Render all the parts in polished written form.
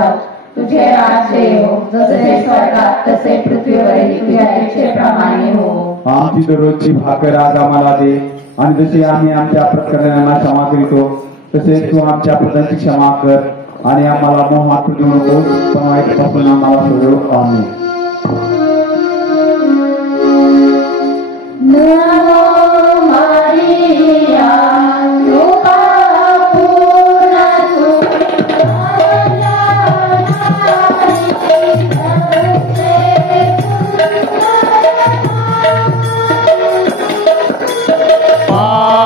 जाओ, तुझे राज्य येवो, जसे स्वर्गात तसे पृथ्वीवरील तुझ्या इच्छेप्रमाणे हो. आमची दररोजची भाकर आज आम्हाला दे, आणि जसे आम्ही आमच्या अपराध्यांना क्षमा करीतो तसेच तू आमच्या अपराधांची क्षमा कर, आणि आम्हाला मोहात देऊ नको, पण वाईटापासून आम्हाला सोडव. आमेन.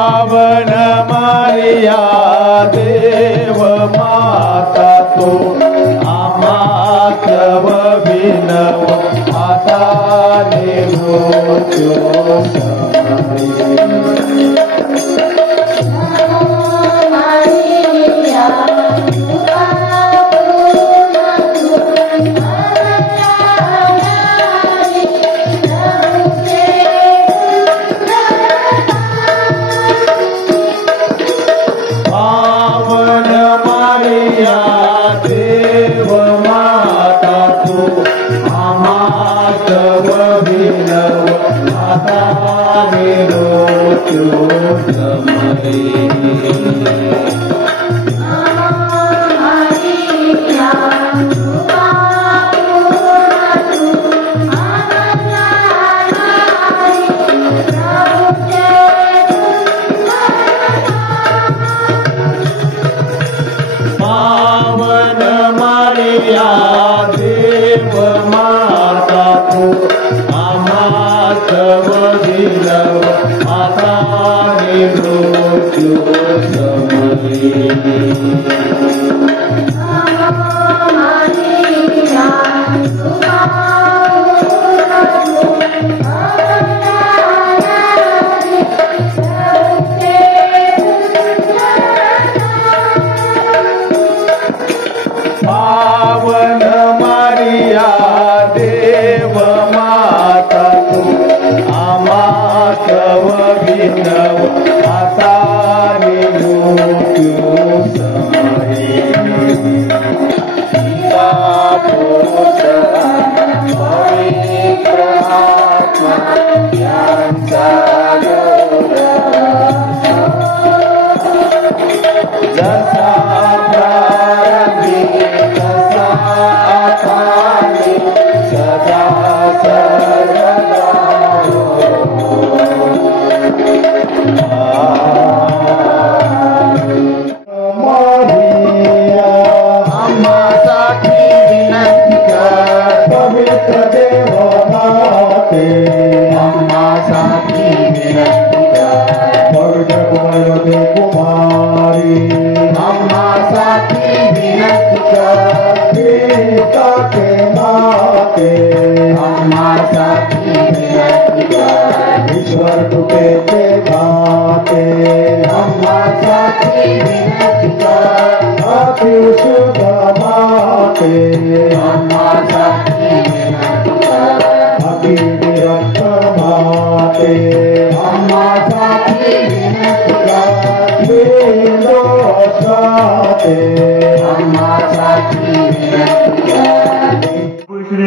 पावन मारिया देव माता तू आमात विनव माता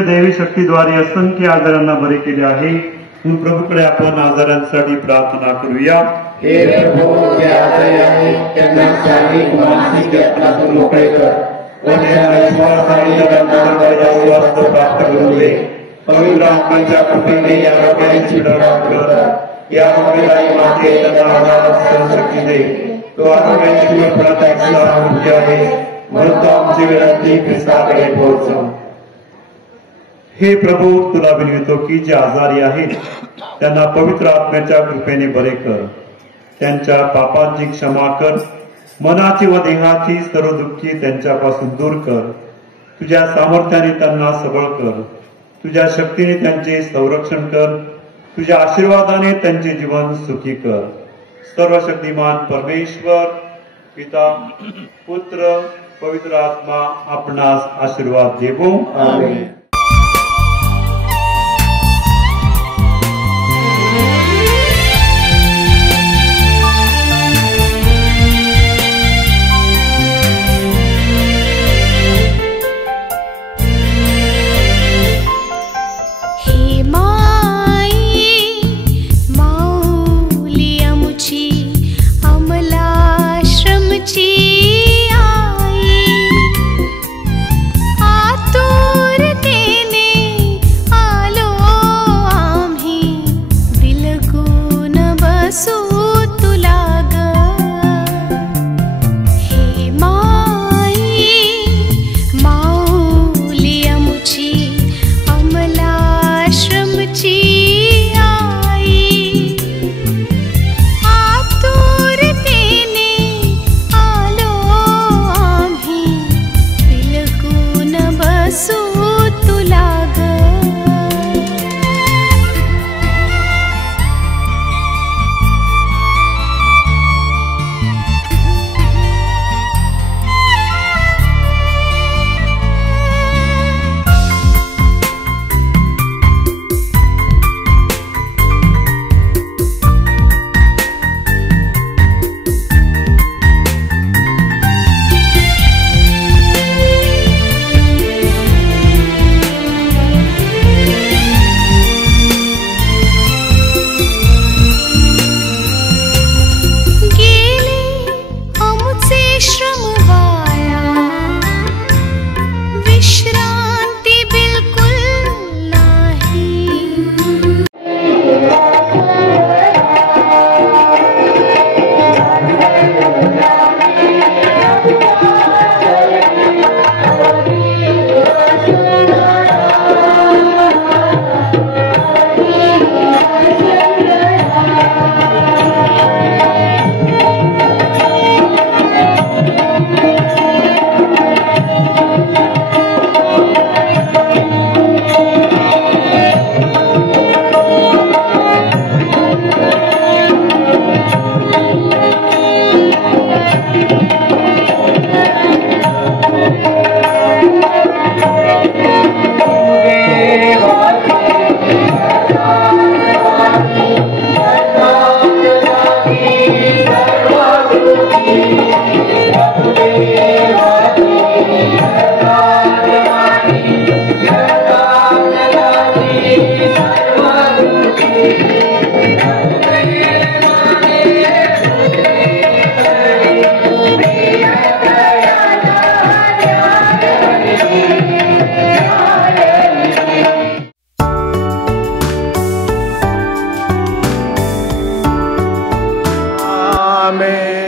देवी शक्तीद्वारे असंख्य आजारांना बरे केले आहे. म्हणून प्रभूकडे आपण आजारांसाठी प्रार्थना करूया. हे प्रभू, जे आजारी आहेत त्यांना शारीरिक मानसिक यातनातून मोकळे कर व त्यांना विश्वास आणि निरंतर स्वास्थ्य प्राप्त करून दे. पवित्र आत्म्याच्या कृपेने या रोग्यांची लढा कर. या रोगीलाही माते त्यांना आजारात सहनशक्ती दे. तो आरोग्याची फळदायी आहे, म्हणून तो आमची विनंती ख्रिस्ताकडे पोहोचव. हे प्रभू, तुला विनवतो की जे आजारी आहेत त्यांना पवित्र आत्म्याच्या कृपेने बरे कर. त्यांच्या पापांची क्षमा कर. मनाची व देहाची सर्व दुःखी त्यांच्यापासून दूर कर. तुझ्या सामर्थ्याने त्यांना सबळ कर. तुझ्या शक्तीने त्यांचे संरक्षण कर. तुझ्या आशीर्वादाने त्यांचे जीवन सुखी कर. सर्वशक्तिमान परमेश्वर पिता, पुत्र, पवित्र आत्मा आपणास आशीर्वाद देवो. आमेन. बसू तुला ग हे माई माऊली आमुची अमलाश्रमची आई आतुरतेने आलो आम्ही बिलगून बसू तुला ग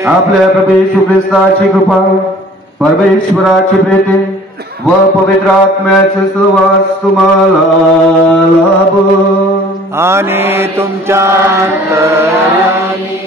आपल्या प्रभू येशू ख्रिस्ताची कृपा परमेश्वराची प्रीती व पवित्र आत्म्याचे सहवास तुम्हाला लाभो आणि तुमच्या अंतराळी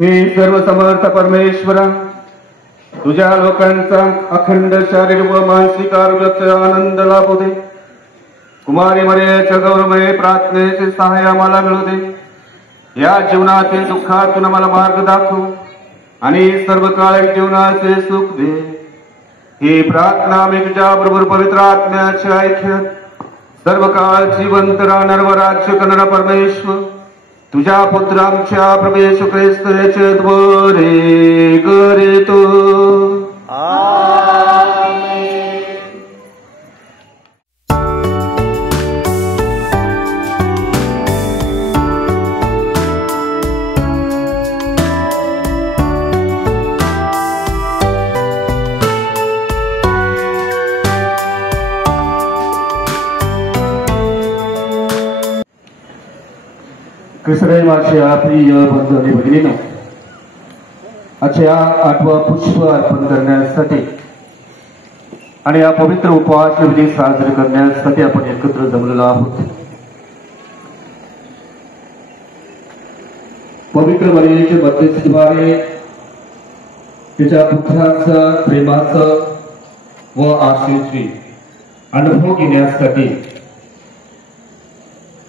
हे सर्वसमर्थ परमेश्वरा, तुझ्या लोकांचा अखंड शारीरिक व मानसिक आरोग्याचा आनंद लाभू दे. कुमारी मर्याच्या गौरवमय प्रार्थनेचे सहाय्य आम्हाला मिळू दे. या जीवनातील दुःखातून आम्हाला मार्ग दाखव आणि सर्व काळी जीवनाचे सुख दे. ही प्रार्थना मी तुझ्या बरोबर पवित्र आत्म्याचे ऐक्यात सर्व काळ जिवंत राहणार व राज्य करणारा परमेश्वर तुझ्या पुत्र आमच्या प्रभू येशू ख्रिस्त याचे द्वारे करतो. ख्रिस्ताने माझ्या प्रिय बंधू आणि भगिनींनो, अच्छा आठवा पुष्प अर्पण करण्यासाठी आणि या पवित्र उपवास विधी साजरे करण्यासाठी आपण एकत्र जमलेलो आहोत. पवित्र मरियेच्या मध्यस्थीद्वारे तिच्या पुत्राचं प्रेमाचं व आशेची अनुभव घेण्यासाठी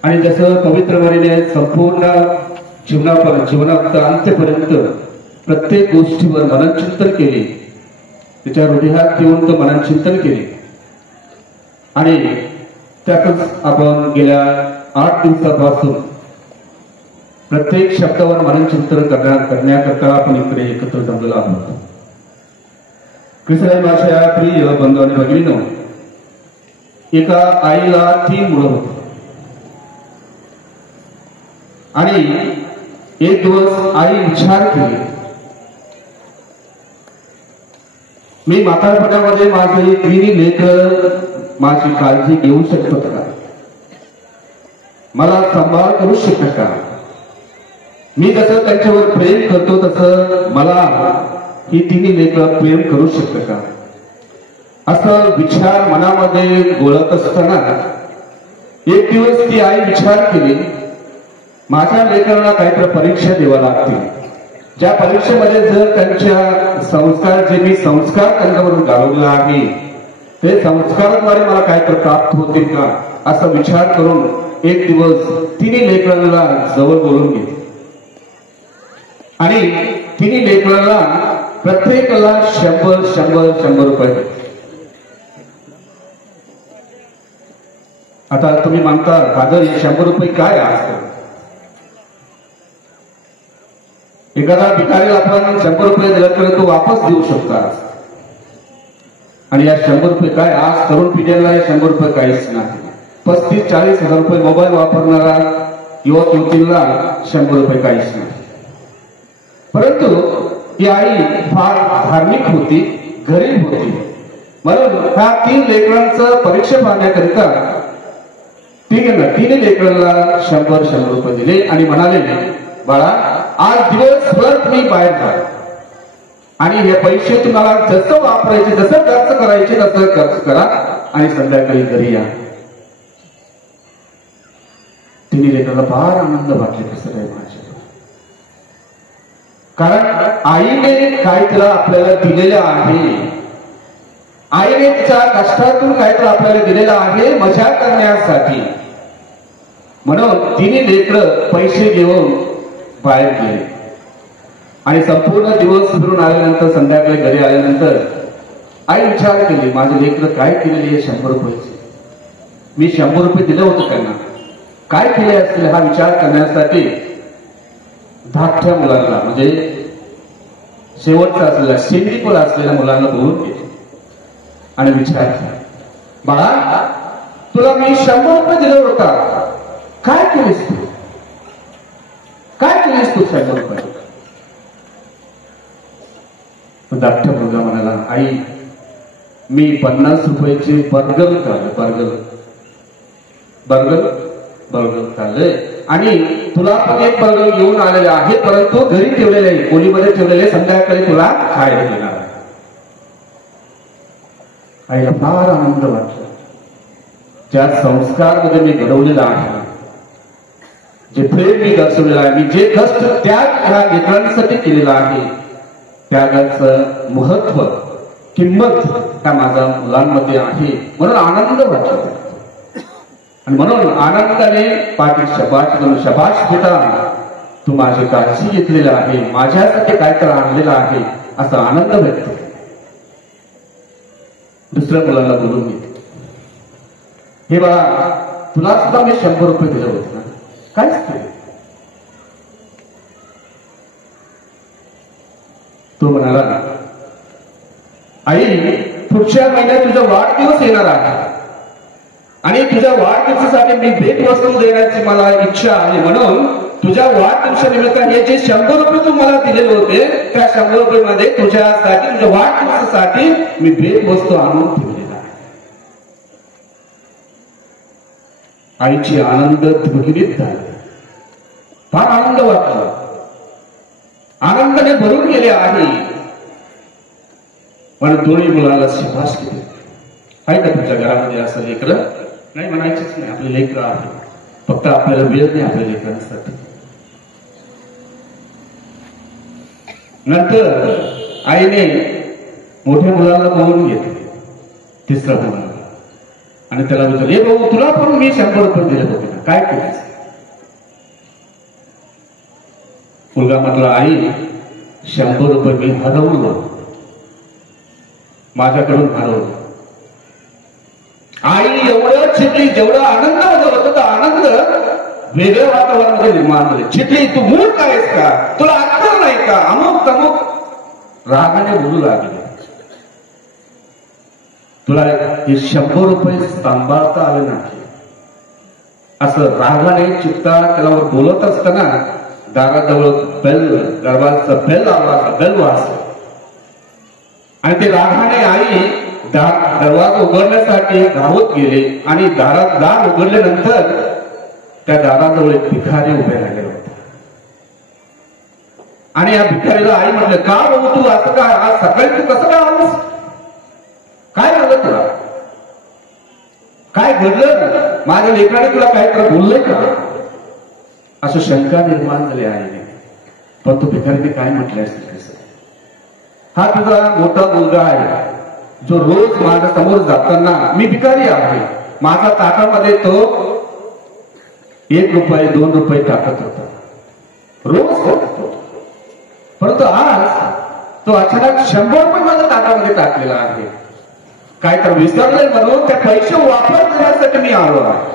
आणि जसं पवित्र मरियेने संपूर्ण जीवनाच्या अंत्यपर्यंत प्रत्येक गोष्टीवर मननचिंतन केले, तिच्या हृदयात घेऊन तो मननचिंतन केले आणि त्यातच आपण गेल्या 8 दिवसापासून प्रत्येक शब्दावर मननचिंतन करण्याकरता आपण इकडे एकत्र जमलेलो आहोत. ख्रिस्ताच्या माझ्या प्रिय बंधू आणि भगिनींनो, एका आईला 3 मुलं होती आणि एक दिवस आई विचार केली, मी म्हातारपणामध्ये माझे 3 लेकर माझी काळजी घेऊ शकतात का, मला सांभाळ करू शकतात का, मी जसं त्यांच्यावर प्रेम करतो तसं मला ही 3 लेकर प्रेम करू शकतात का, असं विचार मनामध्ये गोळत असताना एक दिवस ती आई विचार केली, माझ्या लेकरांना काहीतरी परीक्षा द्यावा लागतील, ज्या परीक्षेमध्ये जर त्यांच्या संस्कार जे मी संस्कार त्यांच्यावरून घालवला आहे ते संस्काराद्वारे मला काहीतरी प्राप्त होतील का, असा विचार करून एक दिवस 3 लेकरांना जवळ बोलून घेतले आणि 3 लेकरांना प्रत्येकाला 100 रुपये दिले. आता तुम्ही म्हणता दादा 100 रुपये काय असतं, एखादा भिकारीला आपण 100 रुपये दिला तर तो वापस देऊ शकतात आणि या 100 रुपये काय, आज तरुण पिढीला 100 रुपये काहीच नाही. 35-40 हजार रुपये मोबाईल वापरणारा युवक युवतीला 100 रुपये काहीच नाही. परंतु ही आई फार धार्मिक होती, गरीब होती, म्हणून ह्या 3 लेकरांचं परीक्षा पाहण्याकरिता 3 लेकरांना 100 रुपये दिले आणि म्हणाले, बाळा आज दिवसभर तुम्ही बाहेर जा आणि हे पैसे तुम्हाला जसं वापरायचे, जसं खर्च करायचे तसं खर्च करा आणि संध्याकाळी घरी या. 3 लेकरांना फार आनंद वाटले. कसं काय माझ्या, कारण आईने काय तिला आपल्याला दिलेलं आहे, आईने तिच्या कष्टातून काय तर आपल्याला दिलेलं आहे मजा करण्यासाठी, म्हणून 3 लेकरं पैसे घेऊन बाहेर गेले आणि संपूर्ण दिवस फिरून आल्यानंतर संध्याकाळी घरी आल्यानंतर आई विचार केली, माझे लेकरं काय केलेले 100 रुपयाचे, मी 100 रुपये दिलं होतं त्यांना, काय केले असतील हा विचार करण्यासाठी धाकट्या मुलांना म्हणजे शेवटचा असलेल्या शेंडीपण असलेल्या मुलांना बोलून घेतले आणि विचार केला, बाळा तुला मी 100 रुपये दिलं होता, काय केलीस तू, काय केलीस तू 100 रुपये. धाकट्या मुलगा म्हणाला, आई मी 50 रुपयाचे बर्गर खाल्ले आणि तुला पण एक बर्गर घेऊन आलेले आहे, परंतु घरी ठेवलेले आहे, खोलीमध्ये ठेवलेले, संध्याकाळी तुला खायला देणार. आईला फार आनंद वाटला, ज्या संस्कारमध्ये मी घडवलेला आहे, जे प्रेम मी दर्शवलेलं आहे, मी जे कष्ट त्या लेकरांसाठी केलेलं आहे त्याचं महत्व किंमत त्या माझ्या मुलांमध्ये आहे, म्हणून आनंद वाटला. आणि म्हणून आनंदाने पाठी शबाश बेटा तू माझी काळजी घेतलेला आहे, माझ्यासाठी काय तर आणलेला आहे असा आनंद व्यक्त. दुसऱ्या मुलाला बोलून घेतले, हे बाळा तुला सुद्धा मी 100 रुपये दिले होते ना, कायच केले. तो म्हणाला, आई पुढच्या महिन्यात तुझा वाढदिवस येणार आहे आणि तुझ्या वाढदिवसासाठी मी भेट वस्तू देण्याची मला इच्छा आहे, म्हणून तुझ्या वाढदिवसानिमित्त हे जे 100 रुपये तू मला दिलेले होते त्या 100 रुपये मध्ये तुझ्यासाठी तुझ्या वाढदिवसासाठी मी भेट वस्तू आणून ठेवलेला आहे. आईची आनंद द्विगुणित झाला, फार आनंद वाटला. आनंदाने भरून गेले आहे. पण दोन्ही मुलाला शिफारस केली. आहे का तुमच्या घरामध्ये असं लेकरं? नाही म्हणायचंच नाही. आपले लेकरं आहे, फक्त आपल्याला वेळ नाही आपल्या लेकरांसाठी. नंतर आईने मोठ्या मुलाला बोलून घेतले, तिसऱ्या मुलाला, आणि त्याला विचारलं, ए भाऊ, तुला पण मी 100 रुपये दिले होते ना, काय केलं? मुलगा म्हटला, आई 100 रुपये मी हरवलं, माझ्याकडून हरवलं. आई एवढं चिडली, जेवढा आनंद होता तो आनंद वेगळ्या वातावरणामध्ये निर्माण झाले. चिडली, तू मूळ कायस का? तुला अक्कल नाही का? अमुक तमुक रागाने बोलू लागले. तुला हे 100 रुपये सांभाळता आले नाही, असं रागाने चित्ता त्याला बोलत असताना दाराजवळ बेल, दरवाजाचा बेल आवाज, बेल वाजला, आणि ते रागाने आई दरवाजा उघडण्यासाठी धावत गेले, आणि दार उघडल्यानंतर त्या दाराजवळ एक भिकारी उभे राहिले होते. आणि या भिकारीला आई म्हटले, का भाऊ तू असं काय, आज सकाळी तू कसं काय आलास? काय झालं तुला? काय घडलं? माझ्या लेकराने तुला काय तर बोललंय का? असं शंका निर्माण झाली आईने. पण तो भिकारीने काय म्हटलंय? हा तुझा मोठा मुलगा आहे, जो रोज माझ्या समोर जाताना, मी भिकारी आहे, माझ्या ताटामध्ये तो 1 रुपये 2 रुपये टाकत होता, रोज टाकत होता. परंतु आज तो अचानक 100 रुपये माझ्या ताटामध्ये टाकलेला आहे. काय तर विसरले म्हणून त्या पैसे वापर करण्यासाठी मी आलो आहे.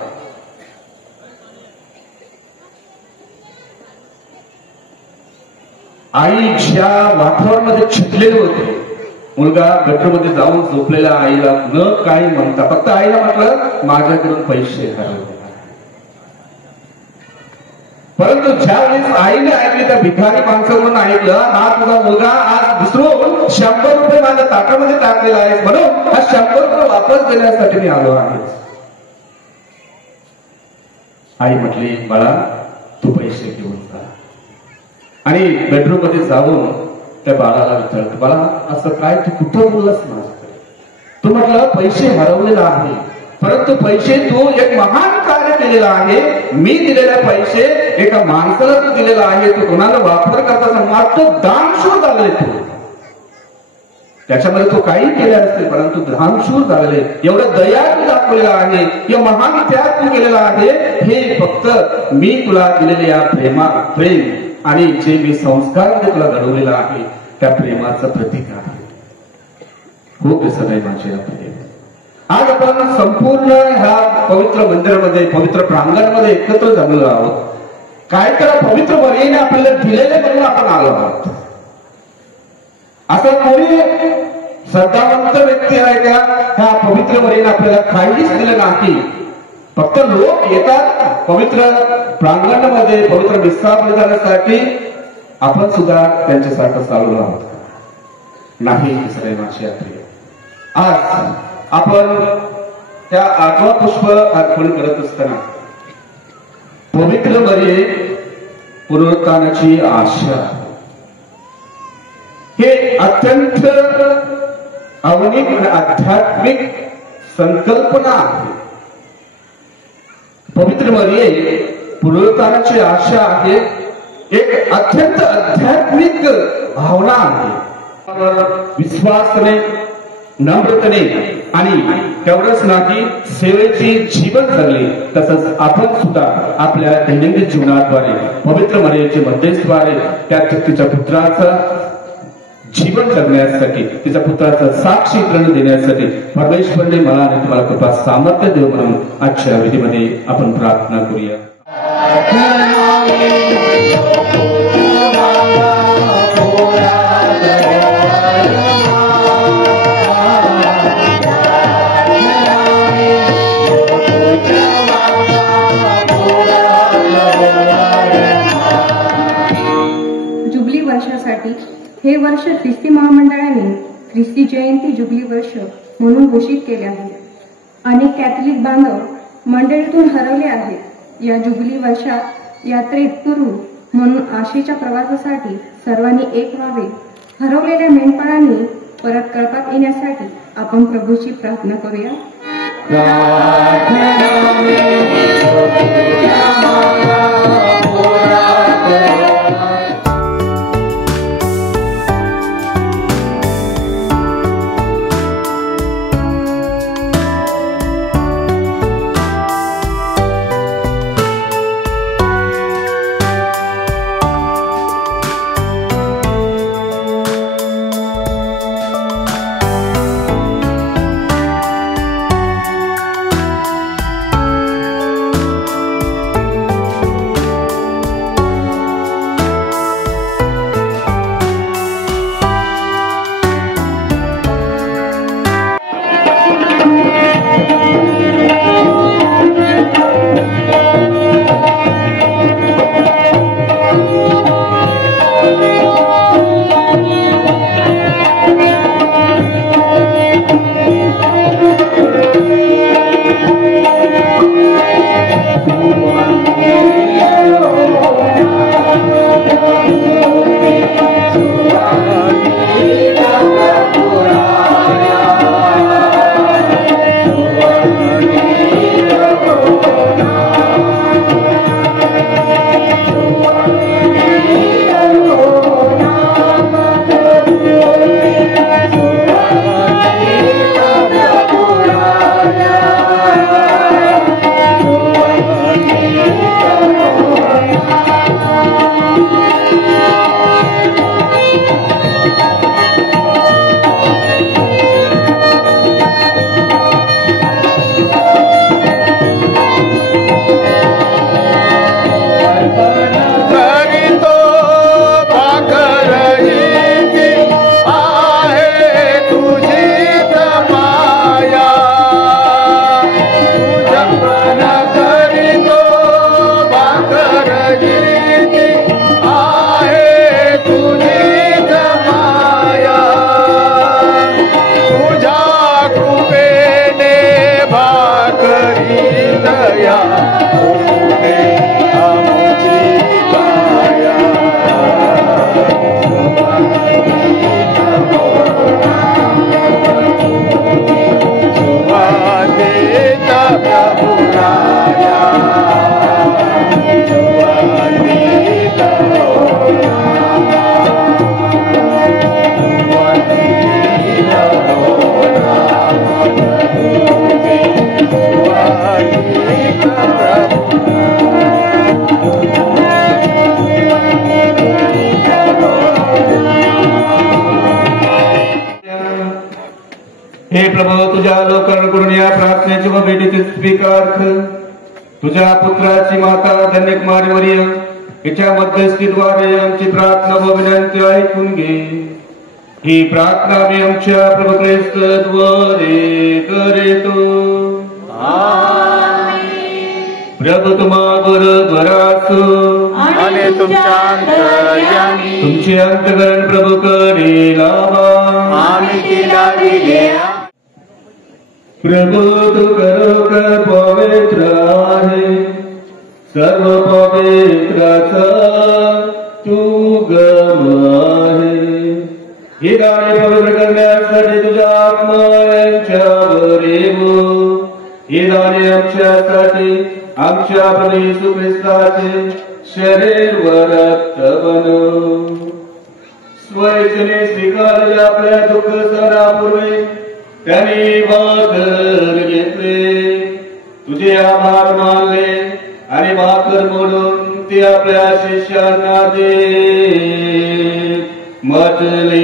आई ज्या वातावरणामध्ये छिपलेले होते, मुलगा बेडरूममध्ये जाऊन झोपलेल्या आईला न काही म्हणता फक्त आईला म्हटलं, माझ्याकडून पैसे हरवले. परंतु ज्यावेळेस आईने ऐकले, त्या भिकारी माणसाकडून ऐकलं, हा तुझा मुलगा आज विसरून 100 रुपये माझ्या ताटामध्ये टाकलेला आहे, म्हणून हा 100 रुपये वापस देण्यासाठी मी आलो आहे. आई म्हटली, बाळा तू पैसे घेऊन जा. आणि बेडरूम मध्ये जाऊन त्या बाळाला विचारत, बाळा असं काय, तू कुठं बोललास माझ्याकडे? तू म्हटलं पैसे हरवलेला आहे, परंतु पैसे तू एक महान कार्य केलेला आहे. मी दिलेले पैसे एका माणसाला तू दिलेला आहे, तू कोणाला वापर करता मात्र दानशूर झालेले तू. त्याच्यामध्ये तो काही केले असते, परंतु दानशूर झालेले, एवढं दया तू दाखवलेला आहे, या महान त्याग तू केलेला आहे. हे फक्त मी तुला दिलेले या प्रेम आणि जे मी संस्कारामध्ये तुला घडवलेला आहे त्या प्रेमाचं प्रतीक आहे. खूप दिसत आहे माझे प्रेम. आज आपण संपूर्ण ह्या पवित्र मंदिरामध्ये, पवित्र प्रांगणामध्ये एकत्र जमलो आहोत. काय तर पवित्र मर्यादेने आपल्याला दिलेले म्हणून आपण आलो आहोत. असं कोणी श्रद्धावंत व्यक्ती आहे का ह्या पवित्र मर्यादेने आपल्याला काहीच दिलं नाही. फक्त लोक येतात पवित्र प्रांगणामध्ये पवित्र विश्राम जाण्यासाठी, आपण सुद्धा त्यांच्यासारखं चालू आहोत नाही. माझे प्रिय, आज आपण त्या आत्मा पुष्प अर्पण करत असताना पवित्र मर्यादे पुनरुत्थानाची आशा, हे अत्यंत आधुनिक आणि आध्यात्मिक संकल्पना आहे. पवित्र मर्यादे पुनरुत्थानाची आशा आहे, एक अत्यंत आध्यात्मिक भावना आहे. विश्वासाने, नम्रतेने आणि तेवढंच नाही सेवेची जीवन जगले, तसंच आपण सुद्धा आपल्या दैनंदिन जीवनाद्वारे पवित्र मर्यादेच्या मध्यस्थद्वारे त्या तिच्या पुत्राचं जीवन जगण्यासाठी, तिच्या पुत्राचं साक्षीकरण देण्यासाठी परमेश्वराने मला आणि तुम्हाला कृपा सामर्थ्य देव म्हणून आजच्या विधीमध्ये आपण प्रार्थना करूया. जुबली वर्षासाठी हे वर्ष ख्रिस्ती महामंडळाने ख्रिस्ती जयंती जुबली वर्ष म्हणून घोषित केले आहे. अनेक कॅथलिक बांधव मंडळीतून हरवले आहेत. या जुबली वर्षात यात्रेत पूर्व म्हणून आशेच्या प्रवासासाठी सर्वांनी एक व्हावे. हरवलेल्या मेंढपाळांनी परत कळपात येण्यासाठी आपण प्रभूची प्रार्थना करूया. हे प्रभू, तुझ्या लोकांकडून या प्रार्थनेची व भेटीचे स्वीकार कर. तुझ्या पुत्राची माता धन्यकुमारी मरियम हिच्या मध्यस्थीद्वारे आमची प्रार्थना व विनंती ऐकून घे. ही प्रार्थना मी आमच्या प्रभू ख्रिस्ताद्वारे करेतो. प्रभू तुम्हा बरोबर असो आणि तुमच्या अंतर्यामी तुमचे अंतकरण प्रभूकडे लावा. आम्ही तिला दिले. प्रभू तू खरोखर पवित्र आहे. सर्व पवित्राचा तू गम आहे. ही गाणी पवित्र करण्यासाठी तुझ्या आत्मा यांच्यावर येवो. ही गाणी आमच्यासाठी आमच्या प्रभू येशू ख्रिस्ताचे शरीर व रक्त बनव. स्वइच्छेने स्वीकारले आपल्या दुःख सहनापूर्वी त्यांनी भाकर घेतले, तुझे आभार मानले आणि भाकर मोडून ते आपल्या शिष्यांना दे म्हटले.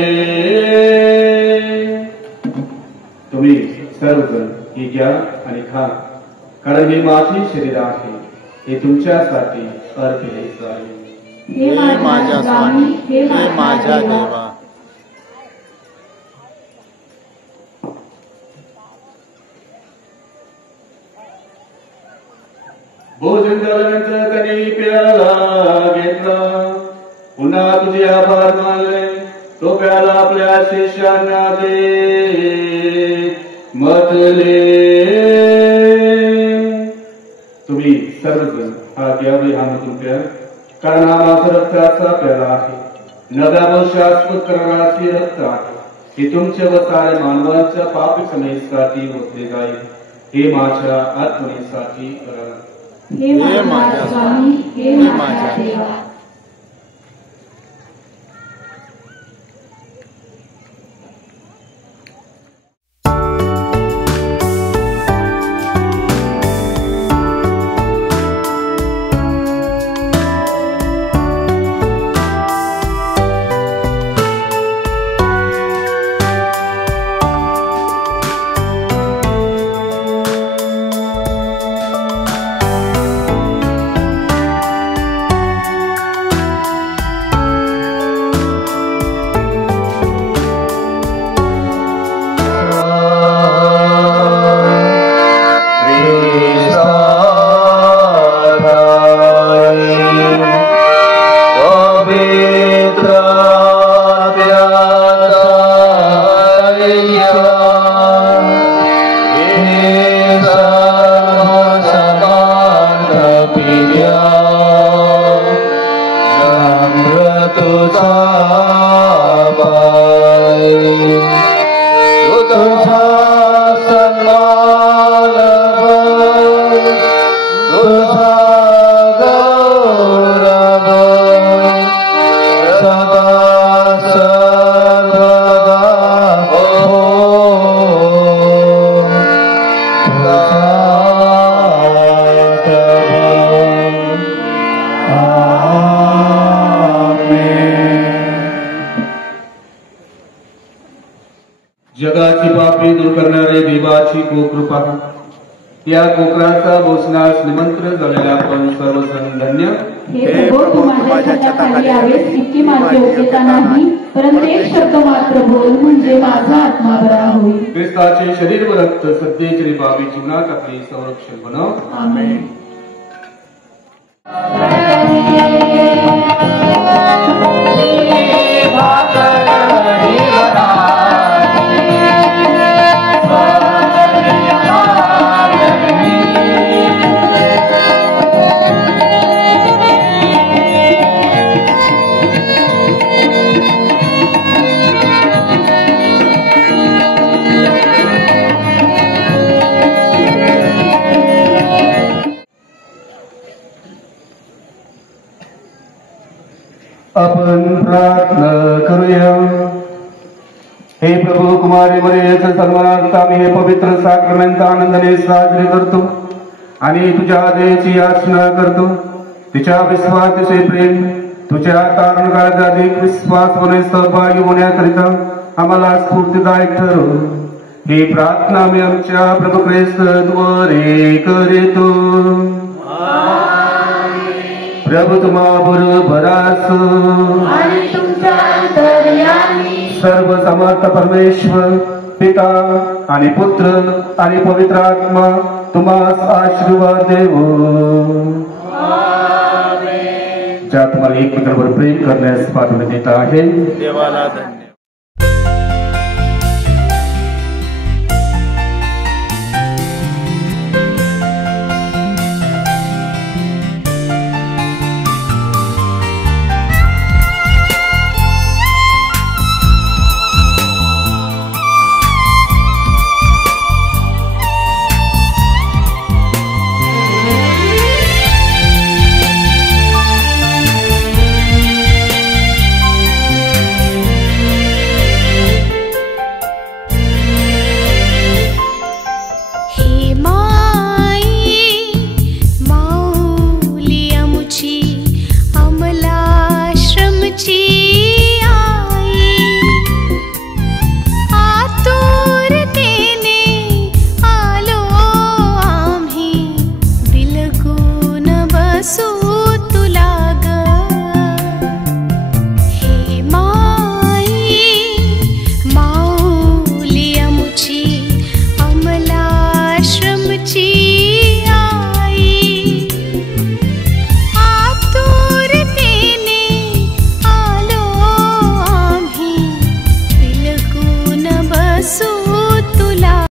तुम्ही सर्वजण ही घ्या आणि खा, कारण हे माझे शरीर आहे, हे तुमच्यासाठी अर्पले जाईल. हे माझ्या स्वामी, हे माझ्या देवा. भोजन झाल्यानंतर त्यांनी प्याला घेतला, पुन्हा तुझे आभार मानले, तो प्याला आपल्या शिष्यांना दे म्हटले. तुम्ही सर्वजण हा घ्यावे, हा मधून प्या, कारण हा माझं रक्ताचा प्याला आहे, नव्या व शाश्वत कराराचे रक्त आहे, हे तुमच्या व साऱ्या मानवांच्या पाप क्षमेसाठी ओतले जाईल. हे माझ्या आत्मनेसाठी करा. हे माझ्या स्वामी, हे माझ्या देवा. जगाची पापे दूर करणारे देवाची कृपा, या कोकणाचा भोजनास निमंत्रण झालेला आपण सर्वजण धन्य. हे प्रभो, तू माझ्या छताखाली यावेस इतकी माझी योग्यता नाही, परंतु एक शब्द मात्र बोल म्हणजे माझा आत्मा बरा होईल. ख्रिस्ताचे शरीर व रक्त सध्याची बाबी जीवनात आपले संरक्षण बनव. आमेन. आपण प्रार्थना करूया. हे प्रभू, कुमारी मरियेच्या सन्मानार्थ आम्ही हे पवित्र साक्रमेंट आनंदाने साजरे करतो आणि तुझ्या देवाची याचना करतो. तिच्या विश्वासाचे प्रेम, तुझ्या तारणकाळात अधिक विश्वासपणे सहभागी होण्याकरिता आम्हाला स्फूर्तिदायक ठरव. ही प्रार्थना मी आमच्या प्रभू ख्रिस्ताद्वारे करीतो. प्रभु तुम्हा बरोबर असो आणि तुमच्या अंतर्यामी सर्व समर्थ परमेश्वर पिता आणि पुत्र आणि पवित्र आत्मा तुम्हास आशीर्वाद देवो. ज्या तुम्हाला एकमेकांवर प्रेम करण्यास पाठवण्यात येत आहे. देवाला धन्य. सो